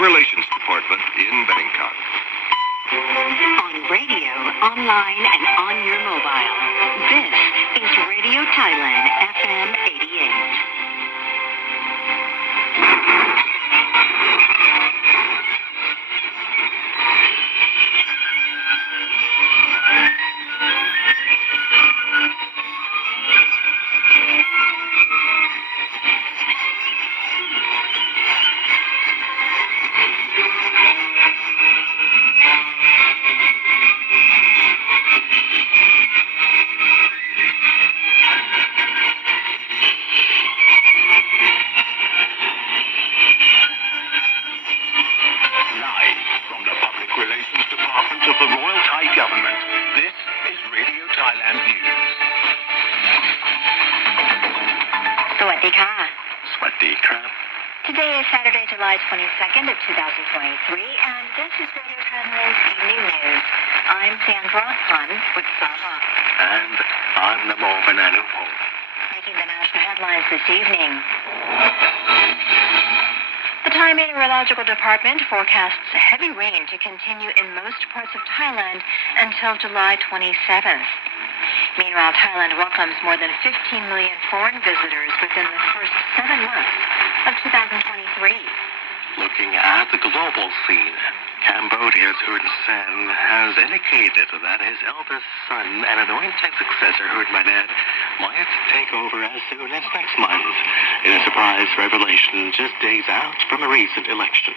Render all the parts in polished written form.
Relations Department in Bangkok. On radio, online, and on your mobile. This is Radio Thailand FM 88. Today is Saturday, July 22nd of 2023, and this is Radio Thailand's Evening News. I'm Sandra Han with Saha. And I'm Namo Bananupo. Making the national headlines this evening. The Thai Meteorological Department forecasts heavy rain to continue in most parts of Thailand until July 27th. Meanwhile, Thailand welcomes more than 15 million foreign visitors within the first 7 months of 2023. Looking at the global scene, Cambodia's Hun Sen has indicated that his eldest son and anointed successor, Hun Manet, might take over as soon as next month, in a surprise revelation just days out from a recent election.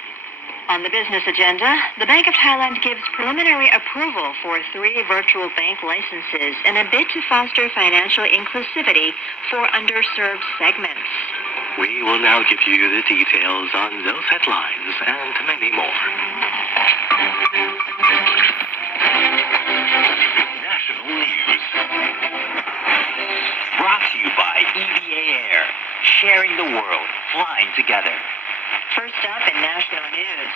On the business agenda, the Bank of Thailand gives preliminary approval for 3 virtual bank licenses in a bid to foster financial inclusivity for underserved segments. We will now give you the details on those headlines and many more. National News. Brought to you by EVA Air. Sharing the world. Flying together. First up in national news,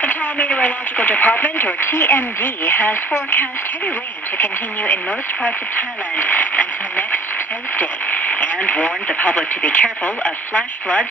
the Thai Meteorological Department, or TMD, has forecast heavy rain to continue in most parts of Thailand until next Tuesday and warned the public to be careful of flash floods